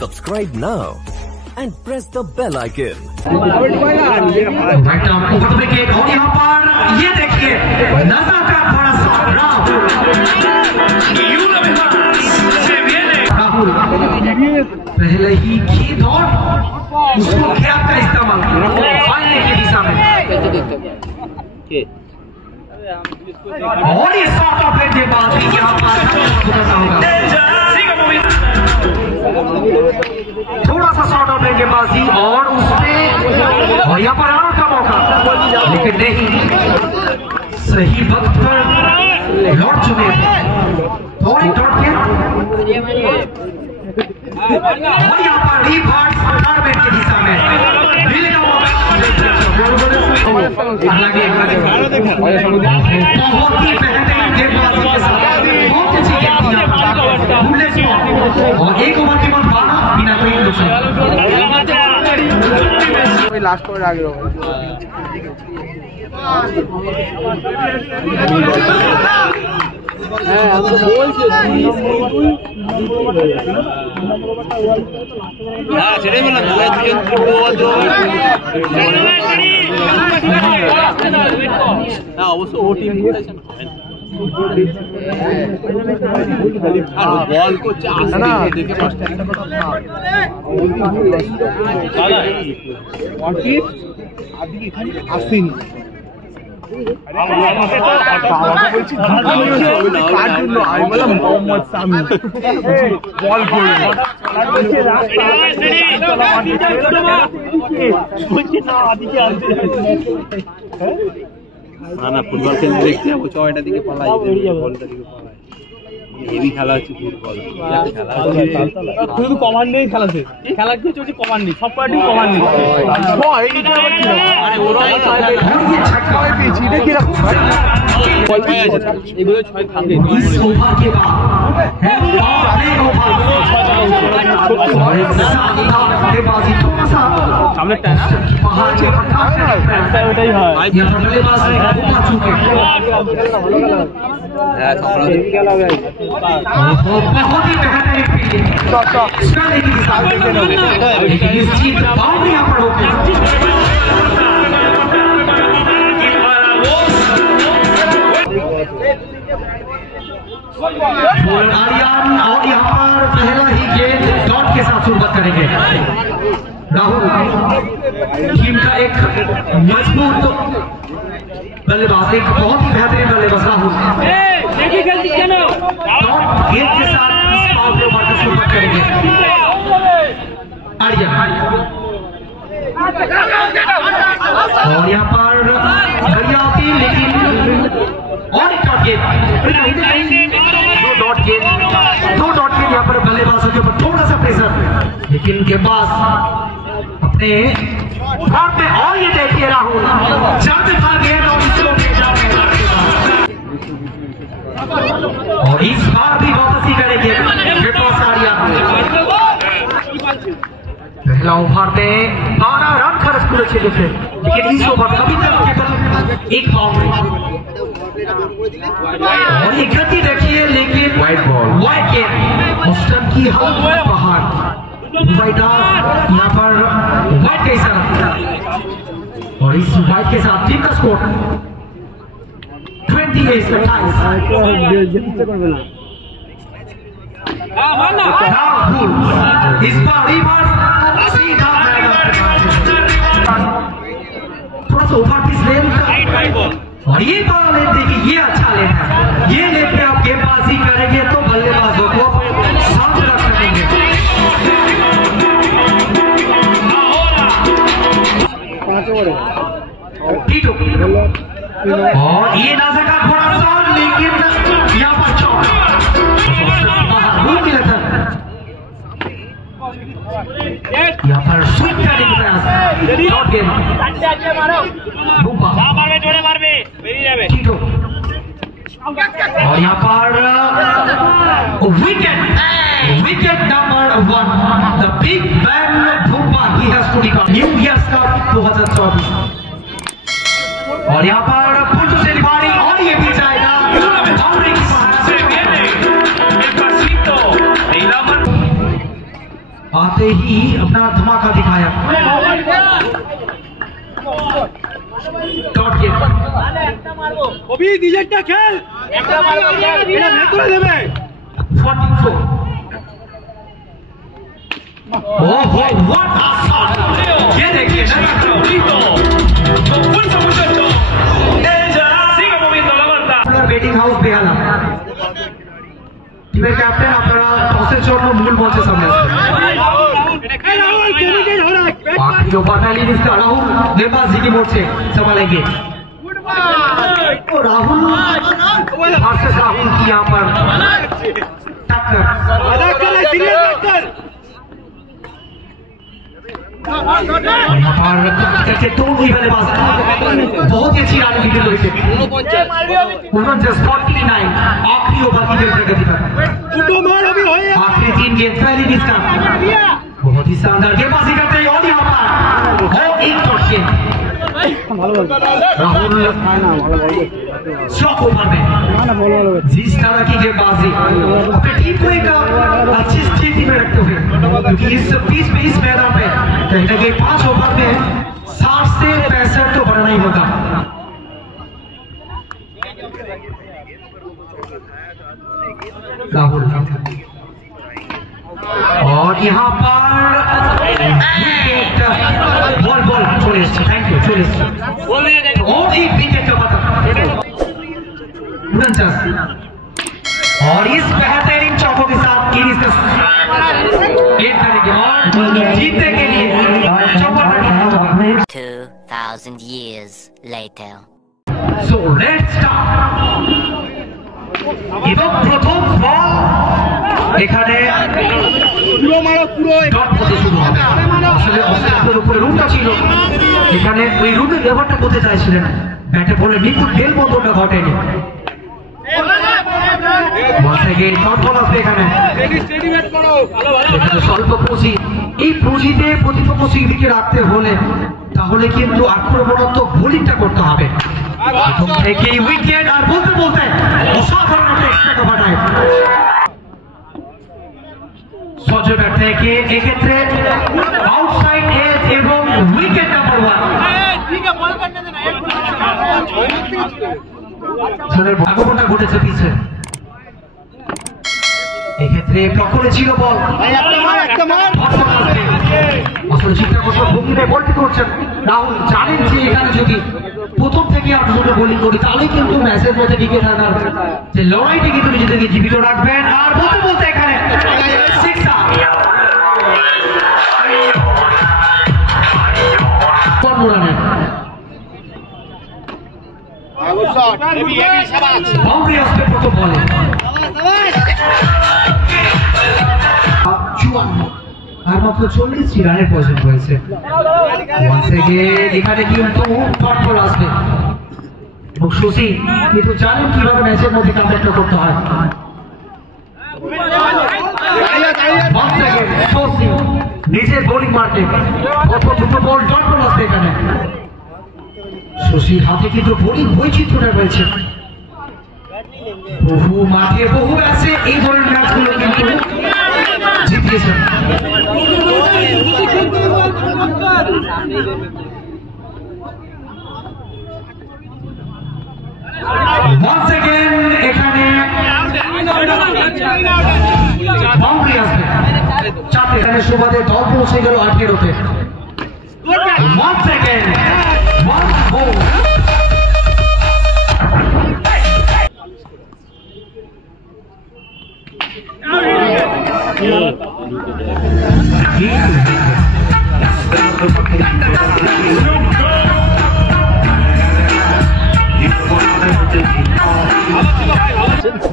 Subscribe now and press the bell icon. और यहाँ पर ये देखिए नजर का थोड़ा सा राहुल पहले ही की दौड़ उसको गैप का इस्तेमाल फाइनल की दिशा में और ये शॉट ऑफ के बाद भी यहाँ पर थोड़ा सा शॉट ऑफ के बाद ही और उसमें और यहाँ पर आउट का मौका लेकिन नहीं सही वक्त पर लौट चुके थोड़ी डॉट के और यहाँ पर रीभार्ट थर्ड बैट की दिशा में मिलेगा बहुत ही बेहतरीन गेंदबाजी के साथ बहुत अच्छी गेंद और एक ओवर के बाद 12 बिना कोई नुकसान लास्ट ओवर आ गया অবশ্য ও টিম আর বল করছে আসেনি মোহাম্মদ সামি বল না ফুটবল খেলতে দেখতে যাবো ছয়টার দিকে পালাই বলটার দিকে পালাই হেভি খেলা হচ্ছে ফুটবল শুধু কমান্ডেই খেলা শেষ খেলা কি চলছে কমান্ডি সব পার্টি কমান্ডি এগুলো ছয় থাকে সামনেরটা ওটাই হয় और यहाँ पर पहला ही गेंद डॉट के साथ शुरुआत करेंगे राहुल टीम का एक मजबूत बल्लेबाज एक बहुत ही बेहतरीन बल्लेबाज राहुल डॉट गेंद के साथ इस बाउंड्री ओवर की शुरुआत करेंगे और यहाँ पर घड़ी आती लेकिन और एक डॉट गेंद दो डॉट गेंद यहाँ पर बल्लेबाजों के ऊपर थोड़ा सा प्रेशर लेकिन इनके पास अपने शॉट में और ये देखिए राहुल जल्द था गेंद और इसको और इस बार भी वापसी करेंगे पहला ओवर में 12 रन खर्च पूरे क्षेत्र से लेकिन इस ओवर अभी तक केवल एक बाउंड्री और ये गति देखिए लेकिन वाइड गेंद ऑस्ट्रेलिया की हालत बाहर यहाँ पर वाइड के साथ और इस वाइड के साथ टीम का स्कोर 28 इस बार सीधा थोड़ा सा ओवर पिच लेन और ये बड़ा लेन देखिए ये अच्छा लेन है ये लेन पे आप गेंदबाजी करेंगे तो बल्लेबाजों को शांत रख सकेंगे और ये ना सका थोड़ा सा लेकिन यहाँ पर चौक यहाँ पर स्विंग करने की प्रयास शॉट गेंद और यहाँ पर wicket number 1 the big ban Bhupa he has to record New Year cup 2024 और यहाँ पर फुल से बारी और ये भी जाएगा बाउंड्री की आते ही अपना धमाका दिखाया। डॉट गेट কবি ডিজেটটা খেল একটা মারবো এটা ভেতরে দেবে 44 ओहो व्हाट अ शॉट ये देखिए ना बैटिंग हाउस बेहाला टीमेर कैप्टन আপনারা টসের জন্য মূল মঞ্চে সামনে আসবেন आखिरी ओवर में लीड राहुल गेंदबाजी की मोड़ से संभालेंगे राहुल वर्सेस राहुल की यहाँ पर टक्कर दोनों ही बल्लेबाज बहुत ही अच्छी रानी विकेट हुई थी 49 आखिरी ओवर की प्रगति पर आखिरी 3 गेंद पहली इसका बहुत ही शानदार गेंदबाजी करते हैं और यहाँ पर एक डॉट गेंद राहुल शॉक ओवर में जिस तरह की गेंदबाजी अपनी टीम को एक अच्छी स्थिति में रखते हुए क्योंकि इस पिच पे इस मैदान पे कहीं ना कहीं 5 ओवर में 60 से 65 तो बढ़ना ही होगा। राहुल और यहाँ पर बॉल बॉल चले थैंक यू चले और एक विकेट का पता 49 और इस बेहतरीन चौकों के साथ इनिंग्स का गेम करेंगे और जीतने के लिए 2000 years later. So let's start. এবং প্রথম বল এখানে পুরো মারো পুরো ডট পথে শুরু হবে আসলে অস্ট্রেলিয়ার উপরে রুটটা ছিল এখানে ওই রুটের ব্যবহারটা করতে চাইছিলেন ব্যাটে বলে নিখুঁত খেল বন্ধটা ঘটেনি স্বল্প পুঁজি এই পুঁজিতে প্রতিপক্ষ সিংহকে রাখতে হলে তাহলে কিন্তু আক্রমণাত্মক বোলিংটা করতে হবে থেকে উইকেট আর বলতে বলতে অসাধারণ একটা এক্সট্রা কভার টাইম সজয় ব্যাট থেকে এক্ষেত্রে আউটসাইড এজ এবং উইকেট নাম্বার 1 আগমনটা ঘটেছে পিছে এক্ষেত্রে প্রকলে ছিল বল আসলে চিত্তাকর্ষক ভঙ্গিতে বলটি করছেন রাহুল জানেন যে এখানে যদি প্রথম থেকে আপনি দুটো বোলিং করি তাহলে কিন্তু ম্যাচের মধ্যে টিকে থাকার যে লড়াইটি কিন্তু নিজেদেরকে জীবিত রাখবেন আর বলতে বলতে এখানে বাউন্ডারি আসবে প্রথম বলে 54 আর মাত্র 40 রানের প্রয়োজন হয়েছে এখানে কিন্তু শর্ট বল আসবে এবং সুশি কিন্তু জানেন কিভাবে ম্যাচের মধ্যে কামব্যাকটা করতে হয় নিজের বোলিং মার্কে দুটো বল ডট বল আসবে এখানে সুশির হাতে কিন্তু বোলিং বৈচিত্র্য রয়েছে বহু মাঠে বহু ম্যাচে এই ধরনের ম্যাচগুলো কিন্তু জিতিয়েছেন once again এখানে বাউন্ডারি আসবে চারটে এখানে সুবাদে দল পৌঁছে গেল 18-তে once again one ball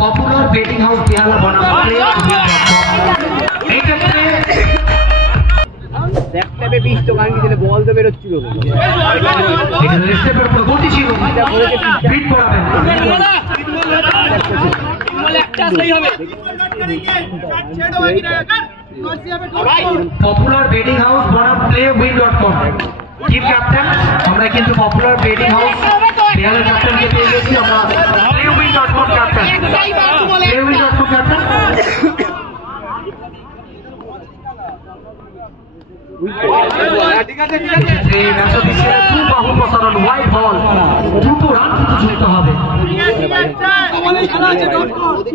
popular betting house Behala बना দেখতে 20 তো গান দিলে বল তো বেরোচ্ছিল এটা রেস্টের উপর গতি ছিল ফিট করাবেন বল একটা সহি হবে পপুলার বেটিং হাউস বনাম playwin.com টিম ক্যাপ্টেন আমরা কিন্তু পপুলার বেটিং হাউস বেহালা ক্যাপ্টেনকে পেয়ে গেছি আমরা playwin.com ক্যাপ্টেন playwin.com ক্যাপ্টেন এই ম্যাচে দিচ্ছে দু বাহু প্রসারণ হোয়াইট বল, দুটো রান কিন্তু জিততে হবে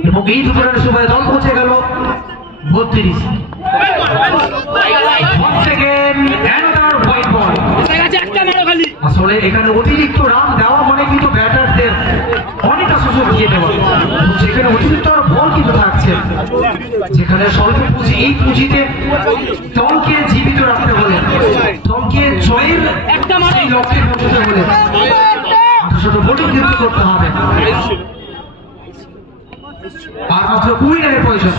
এবং এই দুটো রানের সময় দল পৌঁছে গেল 32। আসলে এখানে অতিরিক্ত রান দেওয়া মানে কিন্তু ব্যাটারদের অনেকটা সুযোগ দিয়ে দেওয়া, যেখানে অতিরিক্ত বল কিন্তু থাকছে, যেখানে স্বল্প পুঁজি, এই পুঁজিতে দলকে জীবিত রাখতে হলে, দলকে জয়ের সেই লক্ষ্যে পৌঁছতে হলে শুধু বোলিং কিন্তু করতে হবে। আর মাত্র 20 রানের প্রয়োজন।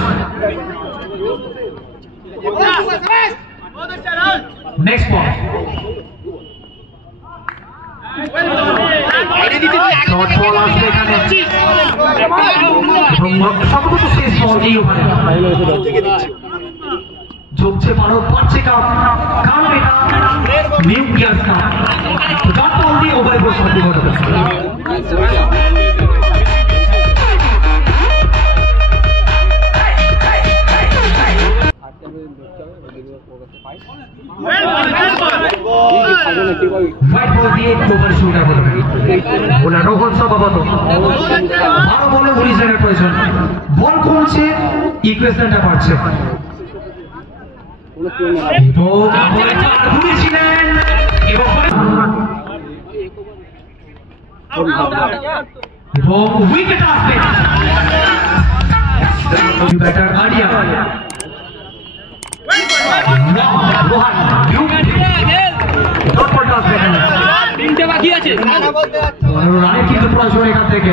নেক্সট বল ঝুঁকছে ভারত, পাচ্ছে কাপ, কারণ এটা নিউক্লিয়াস কাপ। ডট বল দিয়ে ওভারে প্রশ্নটি ঘটবে। হোয়াইট বল দিয়ে ওভার শুরু করবে ওনার রোহন স্বভাবত 12 বলে 19 রানের প্রয়োজন। বল কমছে, ইকুয়েশনটা বাড়ছে। এবং উইকেট আসবে ব্যাটার আরিয়া তিনটে বাকি আছে, রানের কিন্তু প্রয়োজন এখান থেকে।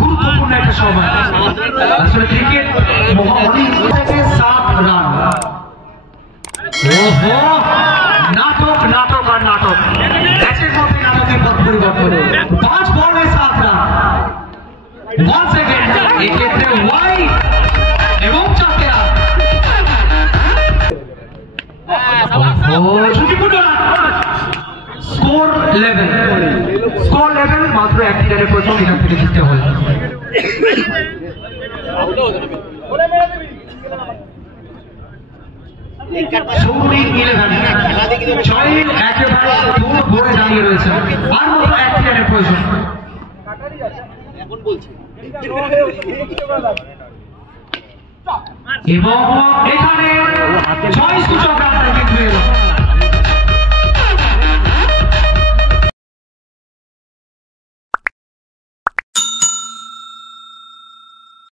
গুরুত্বপূর্ণ একটা সময় আসলে ক্রিকেট। 7 রান। নাটক নাটক আর নাটক, ম্যাচের মধ্যে নাটকের পথ পরিবর্তন। 5 বলে 7 রান। 1 সেকেন্ড, এক্ষেত্রে ওয়াইড এবং 4টে রান। স্কোর লেভেল মাত্র 1 রানের প্রথম এখান থেকে জিততে হয়। জয়ের একেবারে দূর ভরে দাঁড়িয়ে রয়েছে, আর মাত্র 1 রানের প্রয়োজন। এবং এখানে জয় সূচক